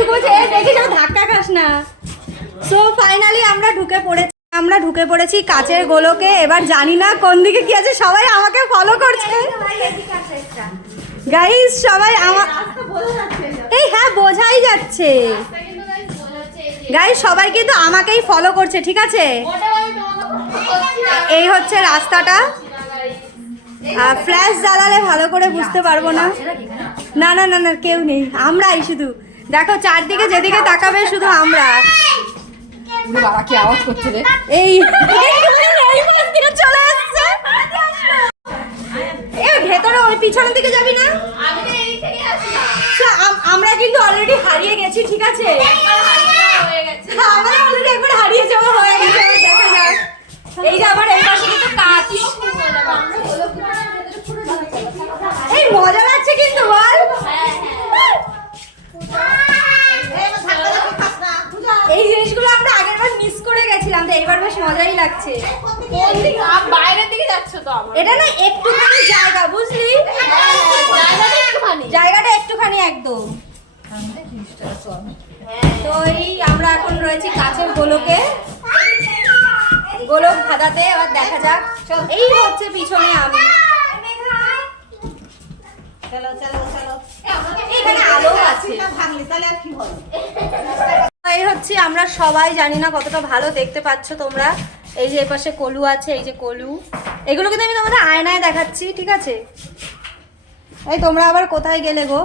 ঢুকেছে, দেখে যাও ধাক্কা খাস না। সো ফাইনালি আমরা ঢুকে পড়েছি কাচের গোলকে। এবার জানি না কোন দিকে কি আছে, সবাই আমাকে ফলো করছে গাইস, সবাই এই হ্যাঁ বোঝাই যাচ্ছে গাইস, সবাই কিন্তু আমাকেই ফলো করছে, ঠিক আছে? এই হচ্ছে রাস্তাটা, ফ্ল্যাশ জ্বালালে ভালো করে বুঝতে পারবো না। না না না না কেউ নেই, আমরাই শুধু। দেখো চারদিকে যেদিকে তাকাবে শুধু আমরা। বাবা কি আওয়াজ করছে রে? এই চলে আসছে ভেতরে, ওই পিছনের দিকে যাবি না? আমরা কিন্তু অলরেডি হারিয়ে গেছি, ঠিক আছে? আমরা অলরেডি একবার হারিয়ে যাওয়া হয়ে গেছে। দেখা যাক। এই যে আমার এই পাশে কিন্তু কাজ, এই মজা লাগছে কিন্তু বল। এই জিনিসগুলো আমরা আগের বার মিস করে গেছিলাম, তো এইবার বেশ মজাই লাগছে। বাইরের দিকে যাচ্ছ তো? এটা না একটুখানি জায়গা, বুঝলি? জায়গাটা একটুখানি একদম। তো এই আমরা এখন রয়েছি কাছের গোলকে, গোলক ধাঁধাতে। এবার দেখা যাক। এই হচ্ছে পিছনে আমি। এখানে আলো আছে। এই হচ্ছে আমরা সবাই, জানি না কতটা ভালো দেখতে পাচ্ছ তোমরা। এই যে এপাশে কলু আছে, এই যে কলু, এগুলো কিন্তু আমি তোমাদের আয়নায় দেখাচ্ছি, ঠিক আছে? এই তোমরা আবার কোথায় গেলে গো?